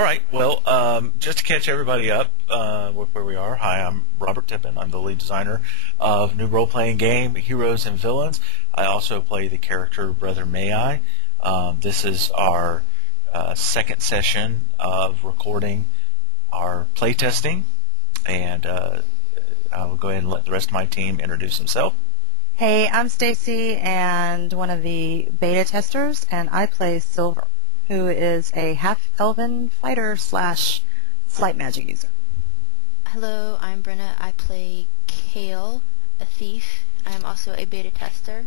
All right. Well, just to catch everybody up with where we are. Hi, I'm Robert Tippin. I'm the lead designer of new role-playing game Heroes and Villains. I also play the character Brother May I. This is our second session of recording our playtesting, and I'll go ahead and let the rest of my team introduce themselves. Hey, I'm Stacy and one of the beta testers, and I play Silver, who is a half-elven fighter / slight magic user. Hello, I'm Brenna. I play Kale, a thief. I'm also a beta tester,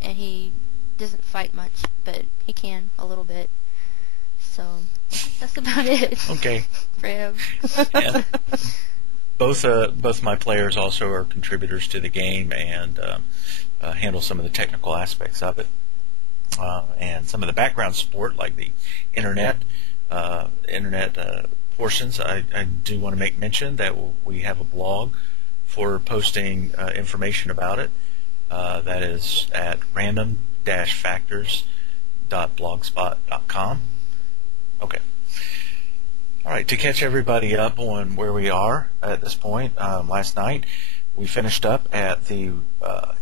and he doesn't fight much, but he can a little bit. So that's about it. Okay. For him. Yeah. Both my players also are contributors to the game and handle some of the technical aspects of it, and some of the background support, like the internet portions. I do want to make mention that we have a blog for posting information about it. That is at random-factors.blogspot.com. Okay. All right, to catch everybody up on where we are at this point, last night we finished up at the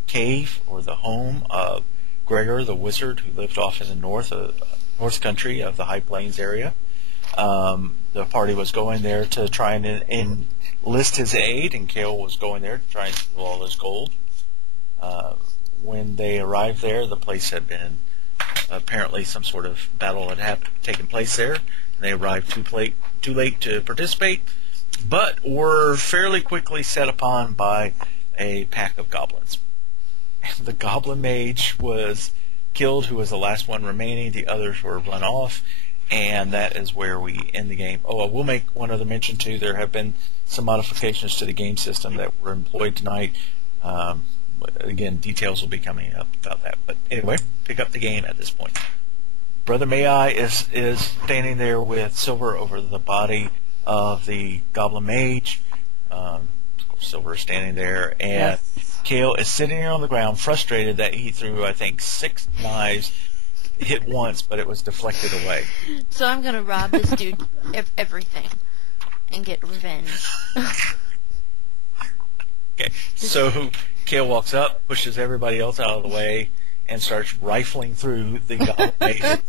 cave, or the home of Gregor the Wizard, who lived off in the north country of the High Plains area. The party was going there to try and enlist his aid, and Kale was going there to try and steal all his gold. When they arrived there, the place had been apparently some sort of battle had taken place there. They arrived too late to participate, but were fairly quickly set upon by a pack of goblins. The goblin mage was killed, who was the last one remaining. The others were run off, and that is where we end the game. Oh, I will make one other mention, too. There have been some modifications to the game system that were employed tonight. Again, details will be coming up about that. But anyway, pick up the game at this point. Brother May I is standing there with Silver over the body of the goblin mage. Of course, Silver is standing there, and Yes. Kale is sitting on the ground, frustrated that he threw, I think, 6 knives, hit once, but it was deflected away. So I'm gonna rob this dude everything and get revenge. Okay, so Kale walks up, pushes everybody else out of the way, and starts rifling through the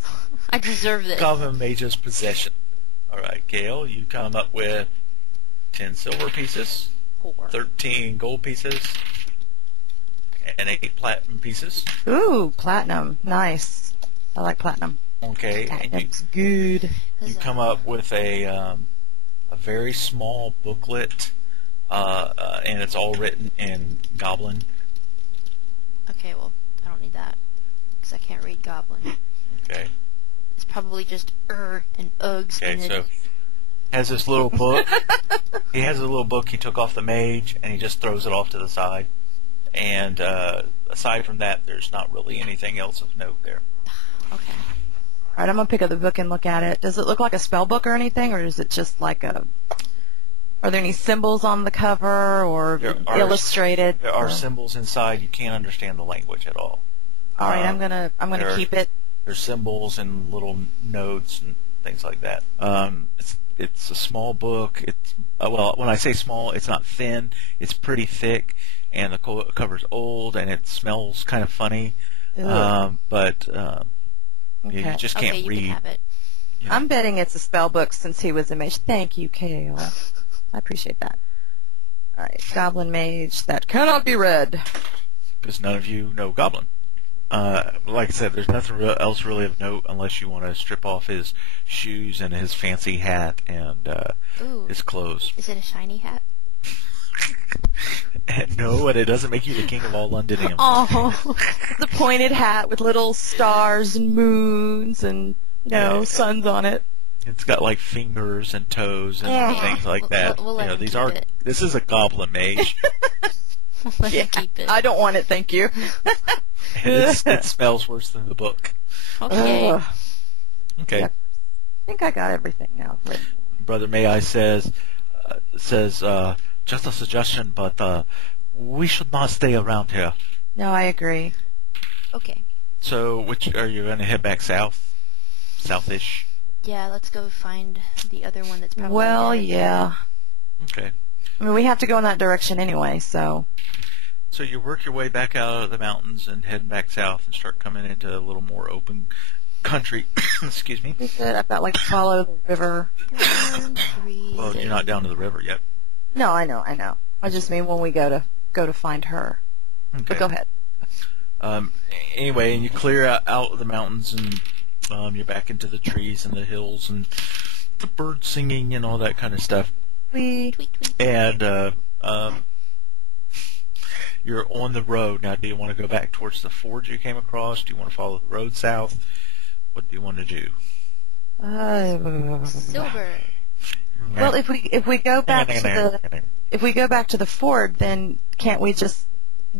I deserve this. goblin mage's possession. All right, Kale, you come up with 10 silver pieces, 4. 13 gold pieces, and 8 platinum pieces. Ooh, platinum. Nice. I like platinum. Okay, and Platinum's good. you come up with a very small booklet, and it's all written in Goblin. Okay, well, I don't need that, because I can't read Goblin. Okay. It's probably just and ugs Okay, in it. so has this little book. He has a little book he took off the mage, and he just throws it off to the side. And aside from that, there's not really anything else of note there. Okay. All right, I'm going to pick up the book and look at it. Does it look like a spell book or anything, or is it just like a... Are there any symbols on the cover, or There are- illustrated? There are or... symbols inside. You can't understand the language at all. All right, I'm gonna there- keep it. There's symbols and little notes and things like that. It's a small book. It's well, when I say small, it's not thin. It's pretty thick, and the cover's old, and it smells kind of funny. But you Okay. just Okay, can't you read. can have it. Yeah. I'm betting it's a spell book since he was a mage. Thank you, Kale. I appreciate that. All right, Goblin Mage that cannot be read. Because none of you know Goblin. Like I said, there's nothing else really of note unless you want to strip off his shoes and his fancy hat and Ooh. his clothes. Is it a shiny hat? No, and it doesn't make you the king of all Londonium. Oh, the pointed hat with little stars and moons and Yeah. suns on it. It's got like fingers and toes and Yeah. things like that. We'll let him These keep are. it. This is a goblin mage. Let him keep it. I don't want it, thank you. And it smells worse than the book. Okay. Ugh. Okay. Yep. I think I got everything now. Written. Brother May I says, just a suggestion, but we should not stay around here. No, I agree. Okay. So, which are you going to head back south? Southish? Yeah, let's go find the other one that's probably Well, dead. yeah. Okay. I mean, we have to go in that direction anyway, so. So you work your way back out of the mountains and head back south and start coming into a little more open country. Excuse me. We said I've got like follow the river. 1, 3, Well, you're not down to the river yet. No, I know. I just mean when we go to find her. Okay. But go ahead. Anyway, and you clear out of the mountains and you're back into the trees and the hills and the birds singing and all that kind of stuff. We Tweet, tweet. And you're on the road. Now, do you want to go back towards the forge you came across? Do you want to follow the road south? What do you want to do? Silver. Well, if we go back to the ford, then can't we just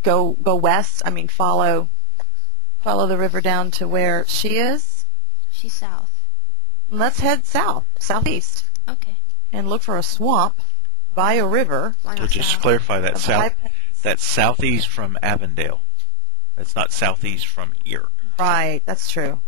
go west? I mean, follow the river down to where she is. She's south. Let's head southeast, Okay. and look for a swamp by a river. Why So not just south? clarify that of south. high- That's southeast from Avondale. That's not southeast from here. Right, that's true.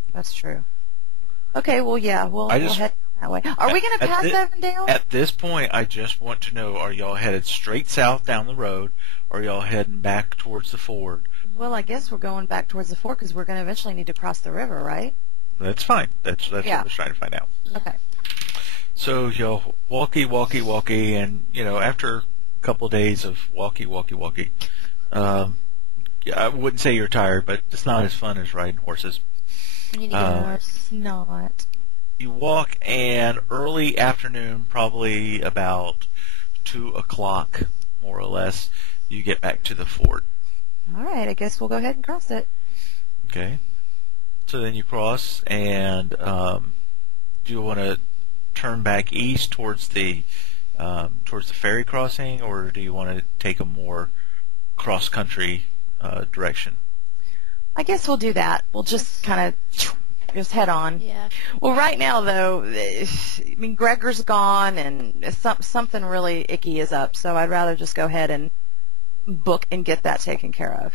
Okay, well, yeah, we'll head that way. Are we going to pass Avondale? At this point, I just want to know: are y'all headed straight south down the road, or are y'all heading back towards the ford? Well, I guess we're going back towards the ford because we're going to eventually need to cross the river, right? That's fine. That's what Yeah. we're trying to find out. Okay. So y'all walkie, and after a couple of days of walkie, I wouldn't say you're tired, but it's not as fun as riding horses. We need to get a horse. It's not. You walk, and early afternoon, probably about 2:00, more or less, you get back to the fort. All right, I guess we'll go ahead and cross it. Okay. So then you cross, and do you want to turn back east towards the ferry crossing, or do you want to take a more cross-country direction? I guess we'll do that. We'll just kind of just head on. Yeah. Well, right now, though, I mean, Gregor's gone, and something really icky is up, so I'd rather just go ahead and book and get that taken care of.